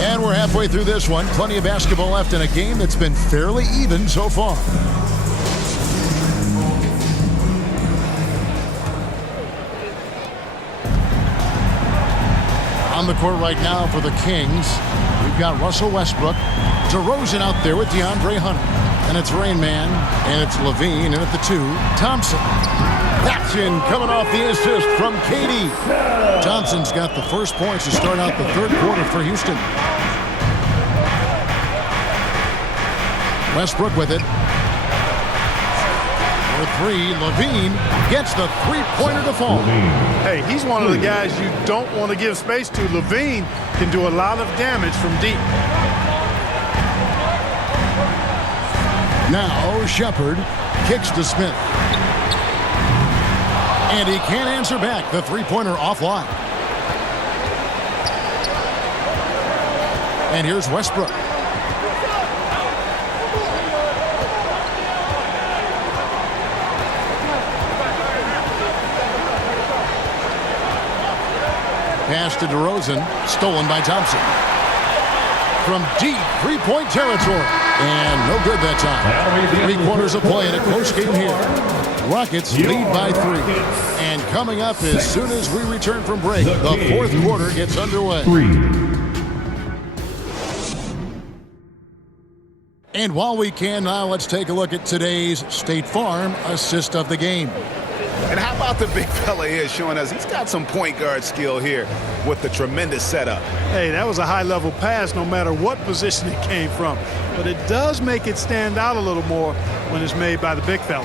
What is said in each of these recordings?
And we're halfway through this one. Plenty of basketball left in a game that's been fairly even so far. On the court right now for the Kings, we've got Russell Westbrook. DeRozan out there with DeAndre Hunter. And it's Rain Man, and it's LaVine, and at the 2, Thompson. That's in, coming off the assist from KD. Thompson's got the first points to start out the third quarter for Houston. Westbrook with it. For 3, LaVine gets the three-pointer to fall. Hey, he's one of the guys you don't want to give space to. LaVine can do a lot of damage from deep. Now Shepard kicks to Smith. And he can't answer back. The three-pointer offline. And here's Westbrook. Pass to DeRozan, stolen by Thompson. From deep three-point territory. And no good that time. 3 quarters of play in a close game here. Rockets lead by 3. And coming up as soon as we return from break, the fourth quarter gets underway. And while we can now, let's take a look at today's State Farm assist of the game. And how about the big fella here showing us he's got some point guard skill here with the tremendous setup. Hey, that was a high-level pass no matter what position it came from. But it does make it stand out a little more when it's made by the big fella.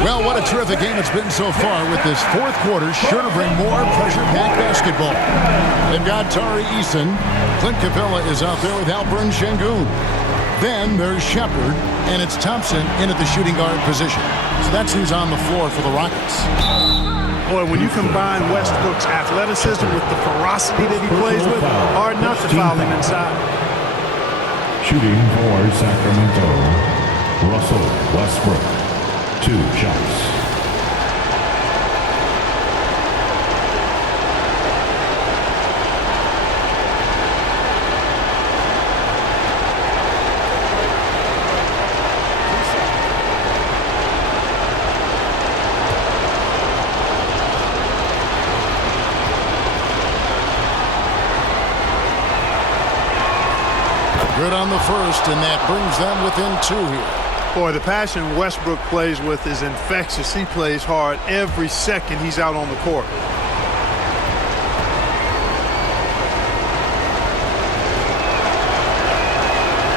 Well, what a terrific game it's been so far, with this fourth quarter sure to bring more pressure-packed basketball. They've got Tari Eason. Clint Capella is out there with Alperen Şengün. Then there's Shepard, and it's Thompson in at the shooting guard position. So that's who's on the floor for the Rockets. Boy, when you combine Westbrook's athleticism with the ferocity that he plays with, hard not to foul him inside. Shooting for Sacramento, Russell Westbrook. 2 shots. Good on the first, and that brings them within 2 here. Boy, the passion Westbrook plays with is infectious. He plays hard every second he's out on the court.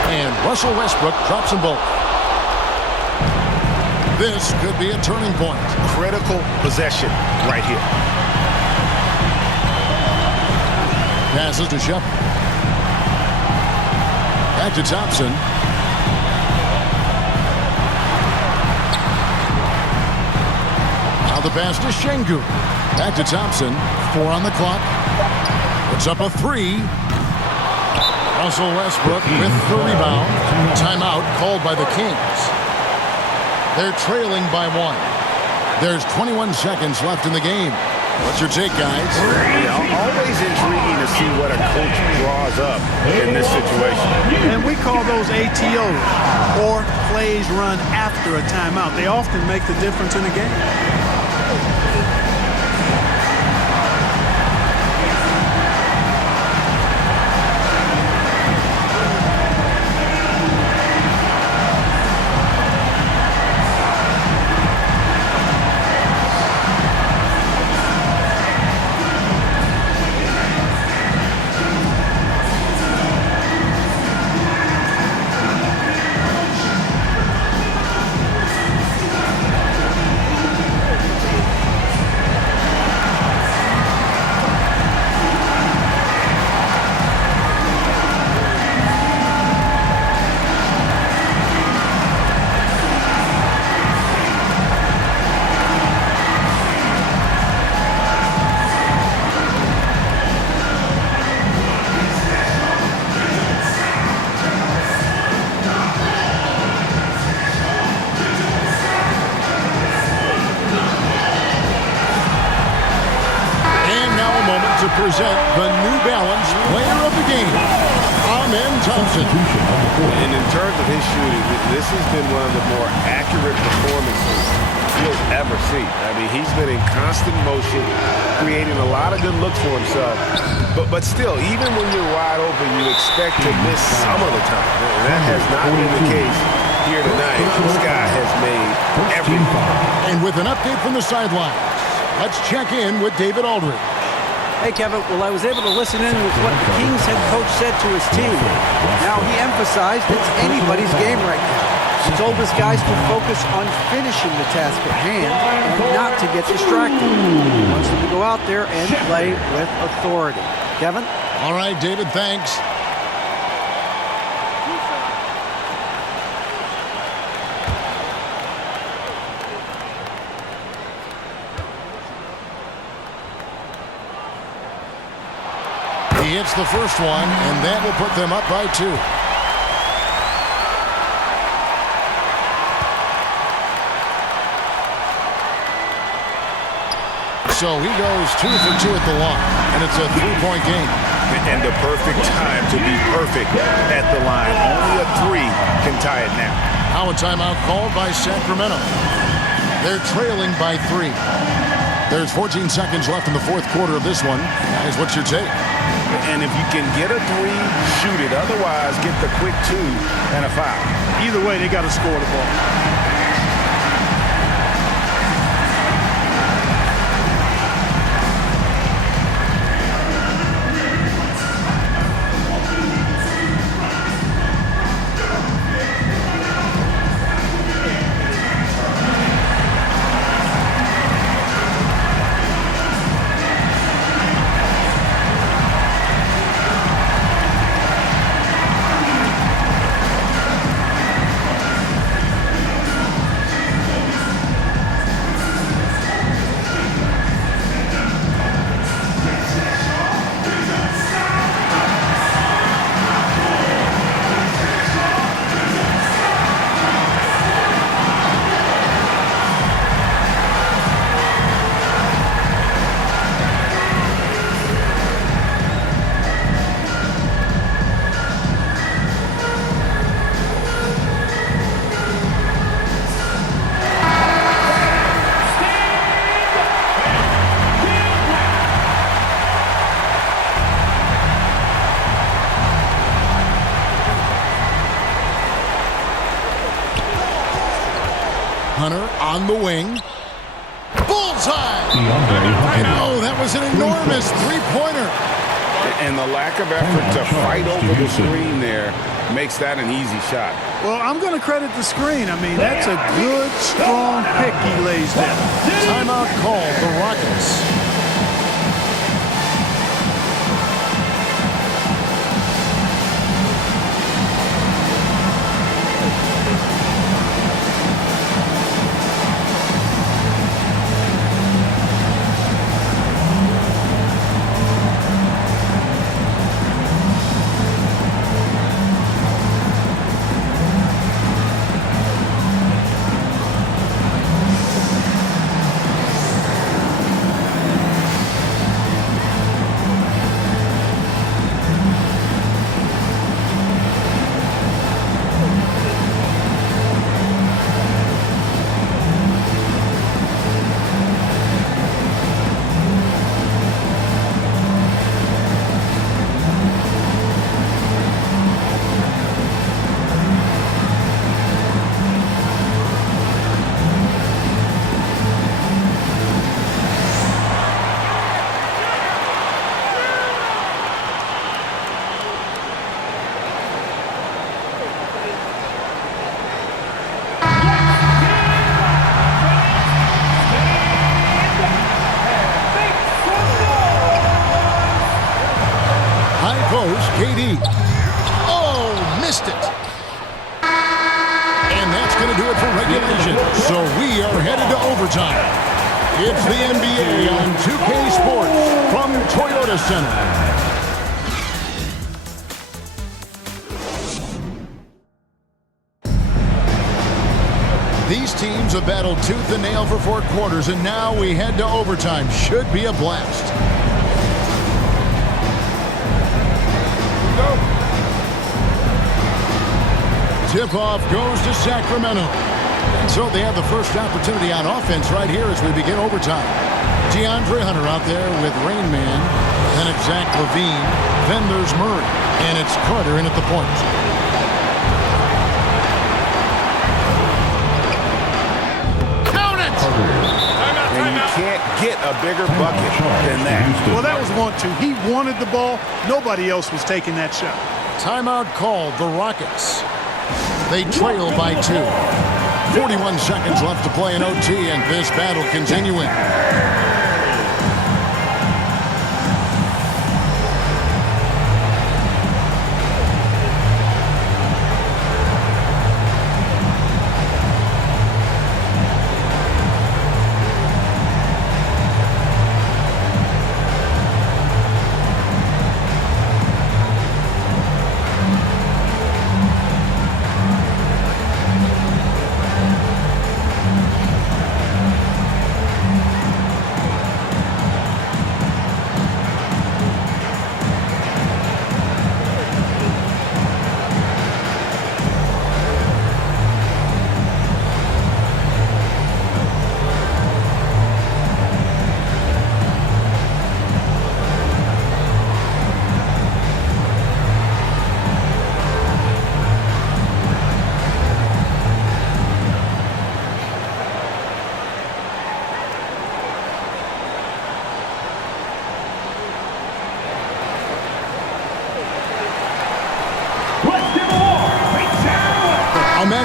And Russell Westbrook drops them both. This could be a turning point. Critical possession right here. Passes to Shepard. Back to Thompson. The pass to Şengün. Back to Thompson. 4 on the clock. Puts up a 3. Russell Westbrook with the rebound. Timeout called by the Kings. They're trailing by 1. There's 21 seconds left in the game. What's your take, guys? Yeah, always intriguing to see what a coach draws up in this situation. And we call those ATOs, or plays run after a timeout. They often make the difference in a game. Thompson. And in terms of his shooting, this has been one of the more accurate performances you'll ever see. I mean, he's been in constant motion, creating a lot of good looks for himself. But still, even when you're wide open, you expect to miss some of the time. And that has not been the case here tonight. This guy has made everything. And with an update from the sidelines, let's check in with David Aldridge. Hey, Kevin. Well, I was able to listen in with what the Kings head coach said to his team. Now, he emphasized it's anybody's game right now. He told his guys to focus on finishing the task at hand and not to get distracted. He wants them to go out there and play with authority. Kevin? All right, David, thanks. He hits the first one, and that will put them up by 2. So he goes 2 for 2 at the line, and it's a 3-point game. And the perfect time to be perfect at the line. Only a 3 can tie it now. Now a timeout called by Sacramento. They're trailing by 3. There's 14 seconds left in the fourth quarter of this one. Guys, what's your take? And if you can get a 3, shoot it. Otherwise, get the quick 2 and a foul. Either way, they got to score the ball. Hunter on the wing. Bullseye! Oh, that was an enormous three-pointer. And the lack of effort to fight over the screen there makes that an easy shot. Well, I'm going to credit the screen. I mean, that's a good, strong pick he lays there. Timeout called the Rockets. KD. Oh, missed it. And that's going to do it for regulation. So we are headed to overtime. It's the NBA on 2K Sports from Toyota Center. These teams have battled tooth and nail for 4 quarters, and now we head to overtime. Should be a blast. Tip-off goes to Sacramento. And so they have the first opportunity on offense right here as we begin overtime. DeAndre Hunter out there with Rain Man. Then it's Zach LaVine. Then there's Murray. And it's Carter in at the point. Count it! And you can't get a bigger bucket than that. Well, that was 1-2. He wanted the ball. Nobody else was taking that shot. Timeout called, the Rockets. They trail by 2. 41 seconds left to play in OT, and this battle continuing.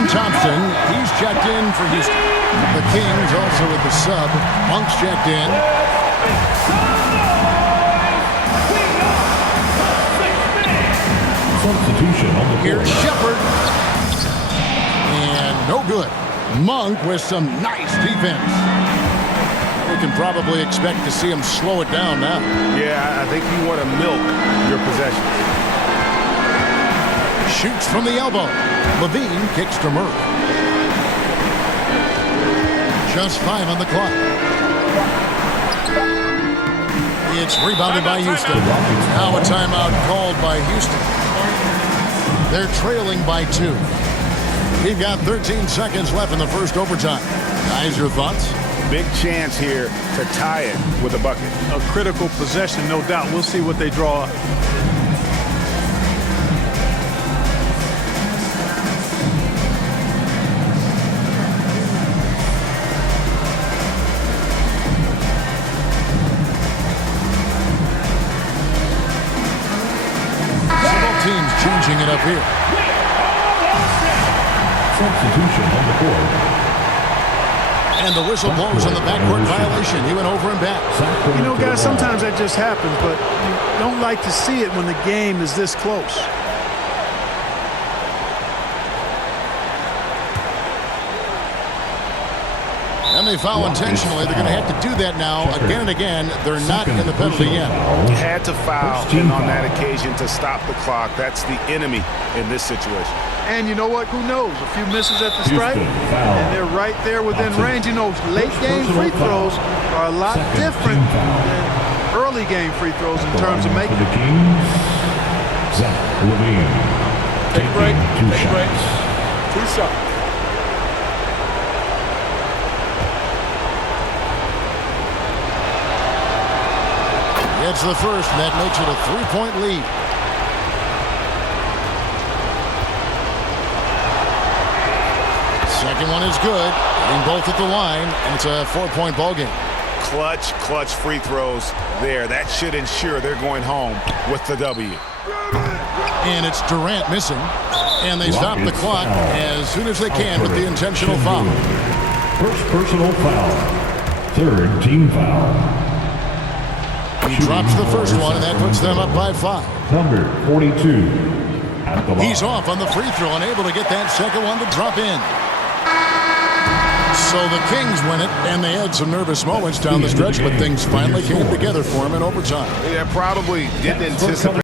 Thompson, he's checked in for Houston. The Kings also with the sub. Monk's checked in. Substitution on the Here's court. Shepard. And no good. Monk with some nice defense. We can probably expect to see him slow it down now. Yeah, I think you want to milk your possessions. Shoots from the elbow. LaVine kicks to Murray. Just 5 on the clock. It's rebounded by Houston. Now a timeout called by Houston. They're trailing by 2. We've got 13 seconds left in the first overtime. Guys, your thoughts? Big chance here to tie it with a bucket. A critical possession, no doubt. We'll see what they draw up. Teams changing it up here. Substitution on the court. And the whistle blows on the backcourt violation. He went over and back. You know, guys, sometimes that just happens, but you don't like to see it when the game is this close. And they foul intentionally. They're going to have to do that now again and again. They're not in the penalty yet. Had to foul, and on that occasion to stop the clock. That's the enemy in this situation. And you know what? Who knows? A few misses at the stripe, and they're right there within range. You know, late game free throws are a lot different than early game free throws in terms of making. The Kings, Zach LaVine. Take a break. Two shots. 2 shots. It's the first, and that makes it a 3-point lead. Second one is good. Getting both at the line, and it's a 4-point ball game. Clutch free throws there. That should ensure they're going home with the W. And it's Durant missing. And they stop the clock as soon as they can with the intentional foul. First personal foul. Third team foul. He drops the first one, and that puts them up by 5. Number 42 at the line. He's off on the free throw and able to get that second one to drop in. So the Kings win it, and they had some nervous moments down the stretch, but things finally came together for them in overtime. Yeah, probably didn't anticipate